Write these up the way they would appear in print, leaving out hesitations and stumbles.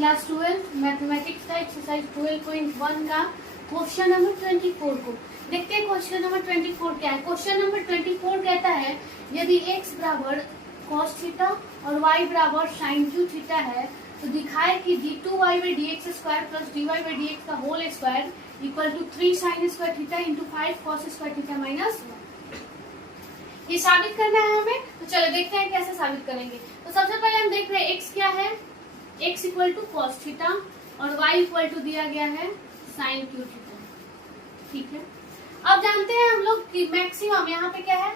Class 12 mathematics का exercise 12.1 का question number 24 को देखते हैं। क्वेश्चन नंबर 24 क्या है? क्वेश्चन नंबर 24 कहता है यदि x बराबर cos थीटा और y बराबर sin क्यू थीटा है तो दिखाए कि d2y by dx square plus dy by dx का whole square equal to 3 sin square theta into 5 cos square theta minus 1। ये साबित करना है हमें, तो चलो देखते हैं कैसे साबित करेंगे। तो सबसे पहले हम देख रहे हैं x क्या है, x equal to cos theta और y इक्वल टू दिया गया है साइन क्यू थीटा। ठीक है, अब जानते हैं हम लोग कि मैक्सिमम यहाँ पे क्या है,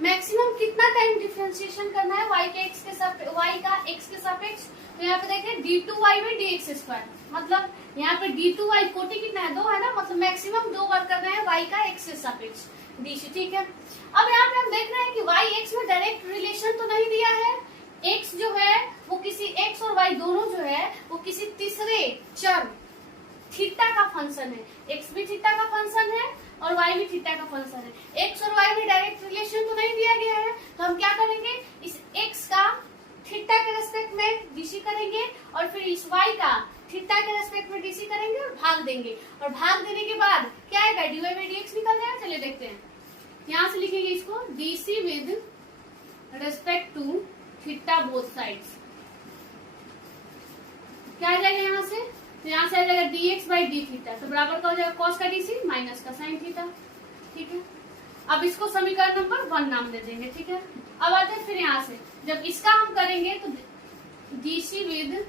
मैक्सिमम कितना टाइम डिफरेंशिएशन करना है y के x के सापेक्ष। तो यहाँ पे देखें d2y by dx स्क्वायर, मतलब यहाँ पे d2y कोटि कितना है, 2 है ना, मतलब मैक्सिमम 2 बार करना है y का x के सापेक्ष डी। ठीक है, अब यहाँ पे हम देख रहे हैं कि y x में डायरेक्ट रिलेशन तो नहीं दिया है, x जो है वो किसी x और y दोनों जो है वो किसी तीसरे चर थीटा का फंक्शन है। x भी थीटा का फंक्शन है और y भी थीटा का फंक्शन है। x और y में डायरेक्ट रिलेशन तो नहीं दिया गया है, तो हम क्या करेंगे, इस x का थीटा के रेस्पेक्ट में डीसी करेंगे और फिर इस y का थीटा के रेस्पेक्ट में डीसी करेंगे और भाग देंगे, और भाग देने के बाद क्या आएगा, dy by dx निकल जाएगा। चलिए देखते हैं, यहाँ से लिखेंगे इसको DC with respect to theta both sides. क्या आ जाएगा यहाँ से, तो यहाँ से आ जाएगा dx by d थीटा, तो बराबर का हो जाएगा cos का dc माइनस का sin थीटा। ठीक है, अब इसको समीकरण नंबर 1 नाम दे देंगे। ठीक है, अब आते हैं फिर यहाँ से जब इसका हम करेंगे तो dc with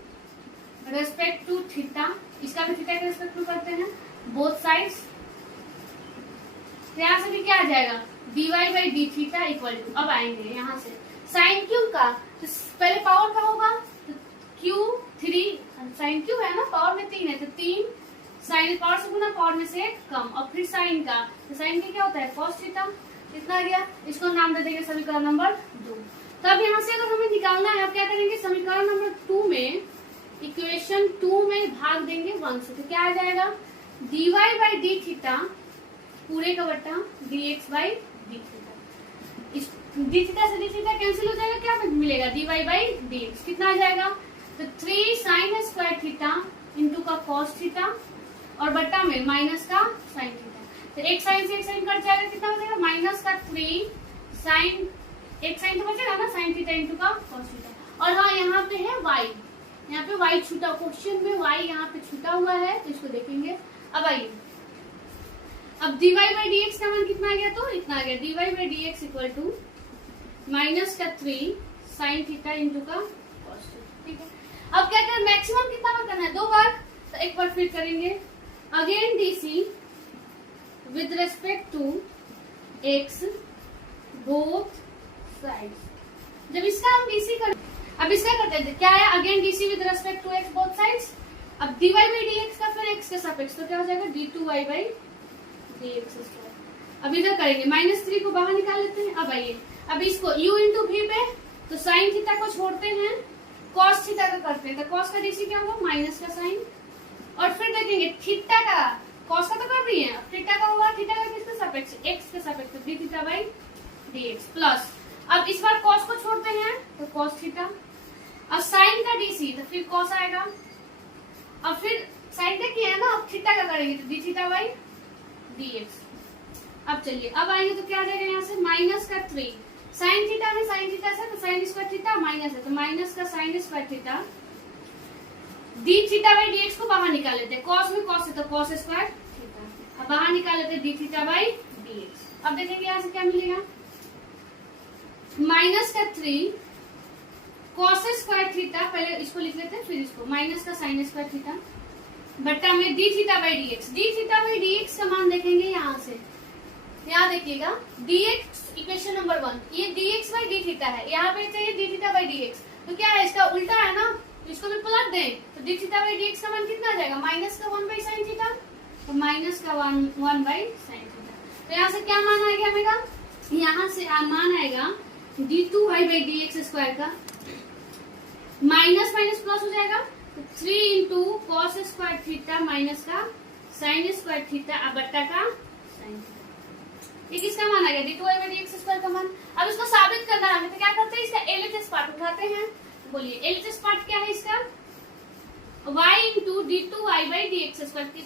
respect to theta, इसका भी थीटा के रेस्पेक्ट टू करते हैं बोथ साइड्स। यहाँ से भी क्या आ जाएगा, dy by d theta equal to, अब आएंगे यहाँ से साइन क्यू का, तो पहले पावर का होगा तो q3 साइन क्यू है ना, पावर में 3 है तो 3 साइन पावर से गुना पावर में से कम, और फिर साइन का, तो साइन का क्या होता है cos थीटा। कितना आ गया, इसको नाम दे देंगे समीकरण नंबर 2। तब यहाँ से अगर हमें निकालना है, अब क्या करेंगे, समीकरण नंबर 2 में इक्वेशन 2 में भाग देंगे 1 से, तो क्या आ जाएगा dy by d थीटा पूरे का बट्टा dx by d थीटा। इस d थीटा से d थीटा कैंसिल हो जाएगा, क्या मिलेगा dy by dx, कितना आ जाएगा, तो 3 sin स्क्वायर थीटा इंटू का cos थीटा और बट्टा में माइनस का sin थीटा। तो एक साइन से एक साइन कट जाएगा, कितना हो जाएगा माइनस का 3 sin, एक साइन तो बचेगा ना sin थीटा इंटू का cos थीटा। और हाँ यहाँ पे है y, यहाँ पे y छूटा, क्वेश्चन में y यहाँ पे छूटा हुआ है तो इसको देखेंगे। अब आइए, अब dy by dx का मान कितना आ गया, तो इतना आ गया dy by dx equal to minus का 3 sin थीटा इंटू का cos थीटा। ठीक है, अब क्या करें, मैक्सिमम कितना बार करना है, 2 बार, तो एक बार फिर करेंगे again DC with respect to x both sides. जब इसका हम डीसी कर, अब इसका करते हैं क्या है, again DC with respect to x both sides. अब dy by dx का फिर x के सापेक्ष, तो क्या हो जाएगा d2y by dx स्क्वायर। अब इधर करेंगे -3 को बाहर निकाल लेते हैं। अब आइए, अब इसको u इंटू v पे, तो साइन थीटा को छोड़ते हैं, cos थीटा का करते हैं, तो cos का डीसी क्या होगा माइनस का साइन, और फिर देखेंगे थीटा का, cos का तो कर रही है, थीटा का होगा, थीटा का किसके सापेक्ष, x के सापेक्ष, d theta by dx plus, अब इस बार cos को छोड़ते हैं तो cos थीटा, अब साइन का डीसी तो फिर cos आएगा, अब फिर साइन का किया है ना, अब थीटा का करेंगे तो d थीटा बाई dx। अब चलिए, अब आएंगे तो क्या आ जाएगा, यहाँ से माइनस का 3 साइन थीटा में साइन थीटा से, तो साइन स्क्वायर थीटा माइनस है तो माइनस का sine square theta, D theta by dx को बाहर निकाल लेते हैं, cos में cos है तो cos स्क्वायर थीटा, अब बाहर निकाल लेते हैं डी थीटा बाई dx। अब देखेंगे यहाँ से क्या मिलेगा, माइनस का 3 cos स्क्वायर थीटा, पहले इसको लिख लेते हैं फिर इसको, माइनस का साइन स्क्वायर थीटा बट्टा में D theta by dx। D theta by dx का मान देखेंगे यहाँ से, यहाँ देखिएगा dx इक्वेशन नंबर 1, ये dx बाई डी थीटा है, यहाँ पे चाहिए डी थीटा बाई dx, तो क्या है इसका उल्टा है ना, तो इसको भी पलट दें तो डी थीटा बाई dx का मान कितना आ जाएगा, माइनस का 1 बाई साइन थीटा, तो माइनस का 1 बाई साइन थीटा। तो यहाँ से क्या मान आएगा मेरा, यहाँ से मान आएगा d2y बाई dx स्क्वायर का, माइनस माइनस प्लस हो जाएगा, तो 3 into cos square theta minus का साइन स्क्वायर थीटा अब बट्टा का साइन थीटा। ये किसका मान आ गया, d2y by dx स्क्वायर का मान। अब इसको साबित करना है, तो क्या करते हैं, इसका एलएचएस पार्ट उठाते हैं। बोलिए एलएचएस पार्ट क्या है इसका, d2y/dx²।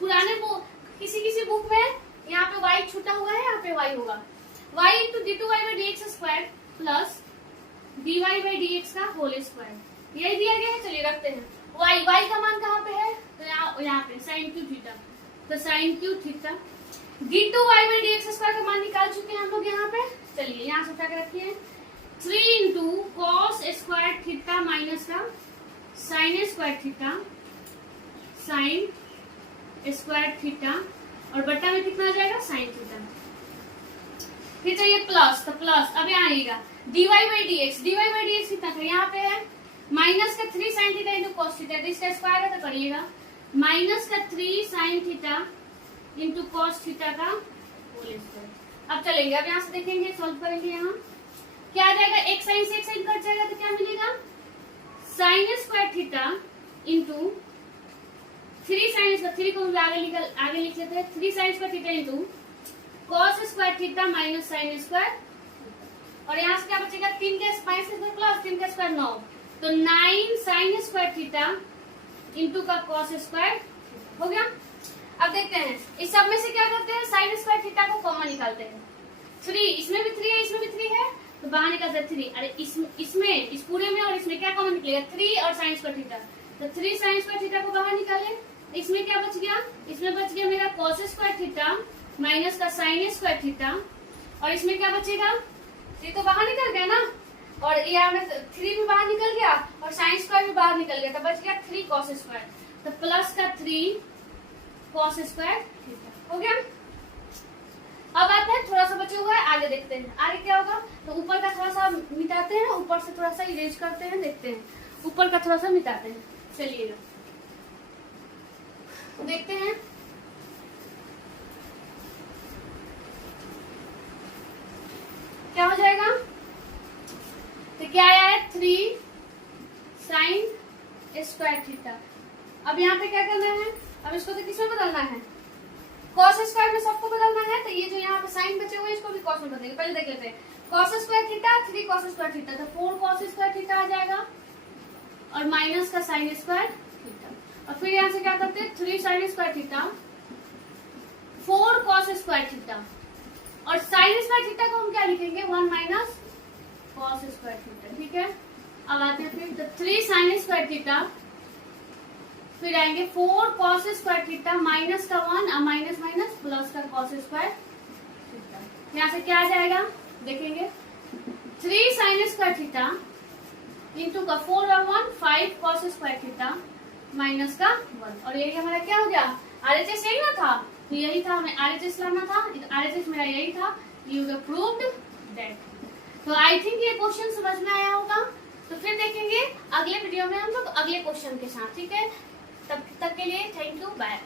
पुराने किसी बुक में यहाँ पे y छूटा हुआ है, यहाँ पे y होगा y into d2y/dx² plus dy/dx का होल स्क्वायर। यही दिया गया है, चलिए रखते हैं। y का मान कहाँ पे है, तो यहाँ पे साइन क्यू थीटा, तो साइन क्यू थीटा d2y/dx² का मान निकाल चुके हैं हम लोग यहाँ पे। चलिए यहाँ से उठा के रखिए 3 into cos square theta minus का sine square theta, sine square theta और बट्टा में कितना आ जाएगा साइन थीटा। फिर चाहिए प्लस, तो प्लस अब यहाँ आएगा dy/dx कितना था, यहाँ पे है माइनस का 3 sine theta into cos theta, तो इसका स्क्वायर है तो करिएगा माइनस का 3 sine theta into cos theta का होल स्क्वायर। अब चलेंगे, अब यहाँ से देखेंगे, सॉल्व करेंगे। यहाँ क्या आ जाएगा, एक साइन से एक साइन कट जाएगा तो क्या मिलेगा, sign square theta into 3 sine square, 3 को आगे लिख लेते हैं, 3 sign square theta into cos square theta minus sine square. और यहाँ से क्या बचेगा, 3 का स्क्वायर प्लस 3 का स्क्वायर 9, तो 9 साइन स्क्वायर थीटा इंटू का कॉस स्क्वायर हो गया। अब देखते हैं इस सब में से क्या करते हैं, साइन स्क्वायर थीटा को कॉमन निकालते हैं। 3 इसमें भी 3 है, इसमें भी 3 है, तो बाहर निकालते हैं 3। अरे इसमें इस पूरे में और इसमें क्या कॉमन निकलेगा, 3 और साइन स्क्वायर थीटा, तो 3 साइन स्क्वायर थीटा को बाहर निकाले। इसमें क्या बच गया, इसमें बच गया मेरा कॉस स्क्वायर थीटा माइनस का साइन स्क्वायर थीटा। और इसमें क्या बचेगा, 3 तो बाहर निकल गया ना, और यहाँ में 3 भी बाहर निकल गया और साइन स्क्वायर भी बाहर निकल गया, तो बच गया 3 कॉस स्क्वायर, तो प्लस का 3 कॉस स्क्वायर थीटा हो गया। अब आते हैं थोड़ा सा बचा हुआ है, आगे देखते हैं आगे क्या होगा। तो ऊपर का थोड़ा सा मिटाते हैं, ऊपर से थोड़ा सा इरेज करते हैं, देखते हैं ऊपर का थोड़ा सा मिटाते हैं। चलिएगा देखते हैं, क्या हो जाएगा, तो क्या आया है 3 साइन स्क्वायर थीटा। अब यहाँ पे क्या करना है, अब इसको तो किसमें बदलना है, कॉस स्क्वायर में सबको बदलना है, तो ये जो यहाँ पे साइन बचे हुए इसको भी कॉस में बदलेंगे। पहले देख लेते हैं, cos square theta 3 cos square theta, तो 4 कॉस स्क्वायर थीटा आ जाएगा और माइनस का साइन स्क्वायर थीटा। और फिर यहाँ से क्या करते हैं, 3 sign square theta 4 cos square theta, और साइन स्क्वायर थीटा को हम क्या लिखेंगे, 1 माइनस कॉस स्क्वायर थीटा। ठीक है, अब आते हैं फिर, तो 3 साइन स्क्वायर थीटा, फिर आएंगे 4 कॉस स्क्वायर थीटा माइनस का 1 और माइनस माइनस प्लस का कॉस स्क्वायर थीटा। यहाँ से क्या आ जाएगा देखेंगे, 3 साइन स्क्वायर थीटा इंटू का 4 और 1 5 कॉस स्क्वायर थीटा माइनस का 1। और यही हमारा क्या हो गया, RHS यही ना था, तो यही था, हमें RHS लाना था, RHS मेरा यही था, यू हैव प्रूव्ड दैट। तो आई थिंक ये क्वेश्चन समझ में आया होगा। तो फिर देखेंगे अगले वीडियो में हम लोग अगले क्वेश्चन के साथ। ठीक है, तब तक के लिए थैंक यू, बाय।